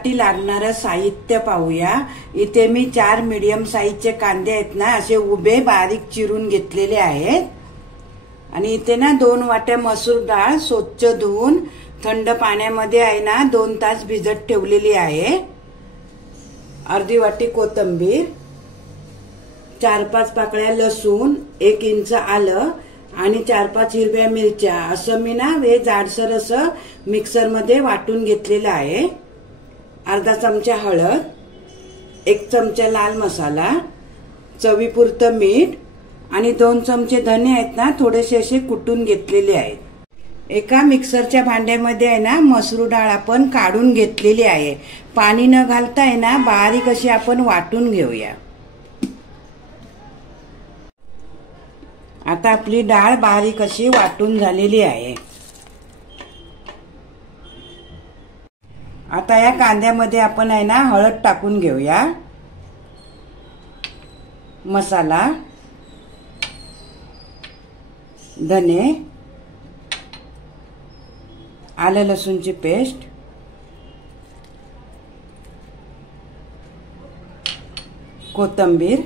साठी लागणारं साहित्य पाहूया। इथे मी 4 मीडियम साईजचे कांदे आहेत ना, असे उभे बारीक चिरून घेतलेले आहेत। आणि इथे ना 2 वाट्या मसूर डाळ स्वच्छ धुवून थंड पाण्यामध्ये आहे ना 2 तास भिजत ठेवलेली आहे। अर्धी वाटी कोथिंबीर, 4-5 पाकळ्या लसूण, 1 इंच आलं आणि 4-5 हिरव्या मिरच्या असं मी ना हे जाडसर असं मिक्सर मध्ये वाटून घेतलेलं आहे। अर्धा चमचा हळद, 1 चमचा लाल मसाला, चवीपुरतं मीठ आणि 2 चमचे धने आहेत ना थोडेसे असे कुटून घेतलेले आहेत। एका मिक्सरच्या भांड्यामध्ये आहे ना मसूर डाळ आपण काढून घेतलेली आहे। पाणी न घालता आहे ना बारीक अशी आपण वाटून घेऊया। आता आपली डाळ बारीक अशी वाटून झालेली आहे। आता या कांद्यामध्ये आपण आहे ना हळद टाकून घेऊया, मसाला, धने, आलं लसूणची पेस्ट, कोथिंबीर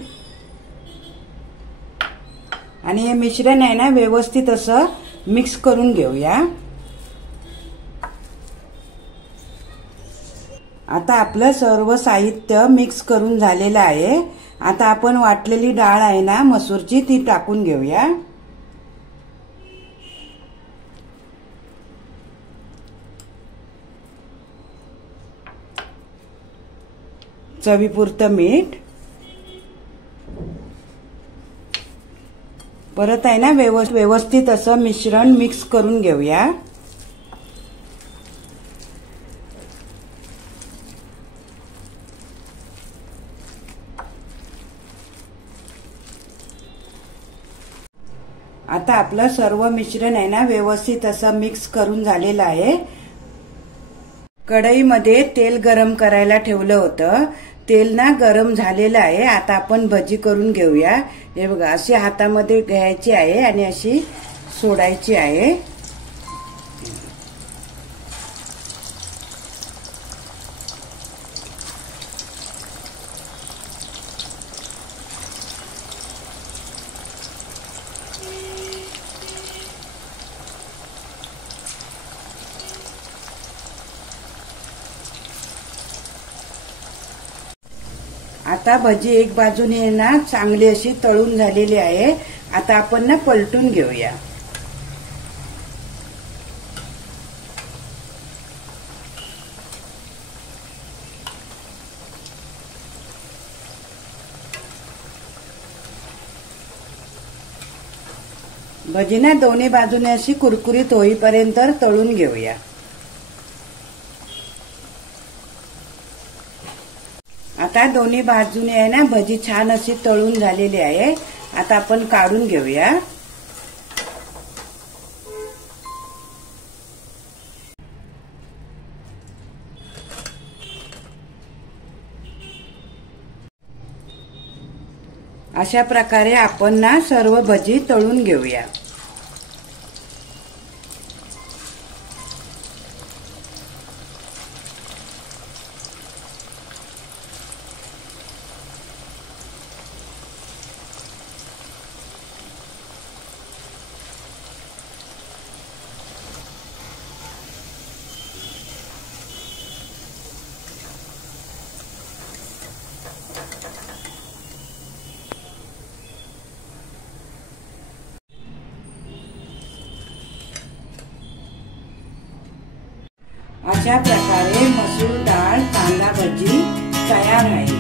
आणि हे मिश्रण आहे ना व्यवस्थित असं मिक्स करून घेऊया। आता आपलं सर्व साहित्य मिक्स करून झालेलं आहे। आता आपण वाटलेली डाळ आहे ना मसूरची ती टाकून घेऊया। चवीपुरतं मीठ, परत आहे ना व्यवस्थित असं मिश्रण मिक्स करून घेऊया। आता आपलं सर्व मिश्रण आहे ना व्यवस्थित असं मिक्स करून झालेलं आहे। कढईमध्ये तेल गरम करायला ठेवलं होतं, तेल ना गरम झालेलं आहे। आता आपण भजी करून घेऊया। हे बघा अशी हातामध्ये घ्यायची आहे आणि अशी सोडायची आहे। आता भजी एक बाजूने ना चांगली अशी तळून झालेली आहे। आता आपण ना पलटून घेऊया। भजी ना दोन्ही बाजूने अशी कुरकुरीत होईपर्यंत तळून घेऊया। आता दोन्ही बाजूने आहे ना भजी छान अशी तळून झालेली आहे। आता आपण काढून घेऊया। अशा प्रकारे आपण ना सर्व भजी तळून घेऊया। अशा प्रकारे मसूर डाळ कांदा भजी तयार आहे।